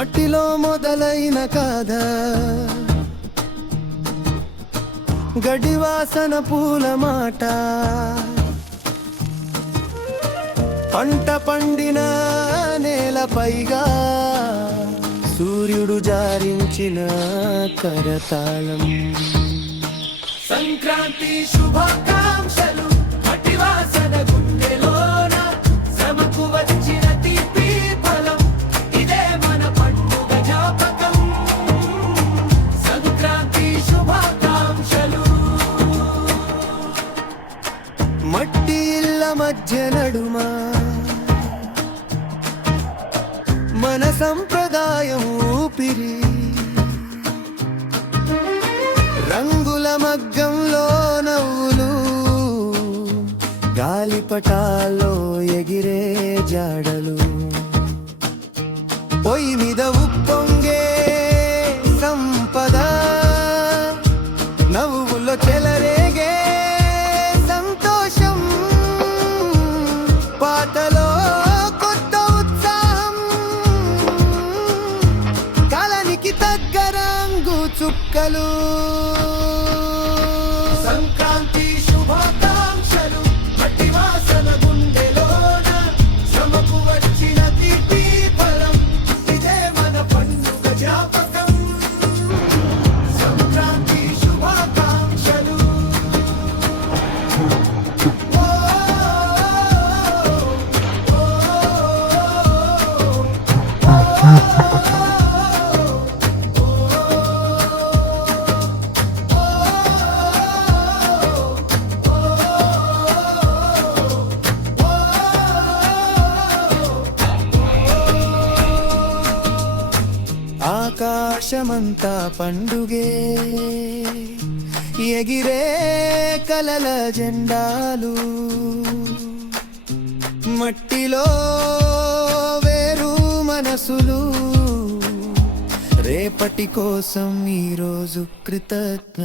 మట్టిలో మొదలైన కథ, గడ్డి వాసన పూల మాట, పంట పండిన నేలపైగా సూర్యుడు జారించిన కరతాళం. సంక్రాంతి శుభాకాంక్షలు, మట్టి వాసన గుండెలోన శ్రమకు వచ్చిన తీపి ఫలం, ఇదే మన పండుగ జ్ఞాపకం. సంక్రాంతి శుభాకాంక్షలు. మట్టి ఇళ్ళ మధ్య నడుమ మన సంప్రదాయం ఊపిరి, రంగుల మగ్గంలో నవ్వులు, గాలిపటాల్లో ఎగిరే జాడలు, పొయ్యి మీద ఉప్పొంగే సంపద, నవ్వుల్లో చెలరేగే సంతోషం, పాటలో కొత్త ఉత్సాహం, కాలానికి తగ్గ రంగు చుక్కలు. సంక్రాంతి శుభాకాంక్షలు, మట్టి వాసన గుండెలోన శ్రమకు వచ్చిన తీపి ఫలం, ఇదే మన పండుగ జ్ఞాపకం. సంక్రాంతి శుభాకాంక్షలు. ఆకాశమంతా పండుగే, ఎగిరే కలల జెండాలు, మట్టిలో వేరు మనసులు, రేపటి కోసం ఈరోజు కృతజ్ఞ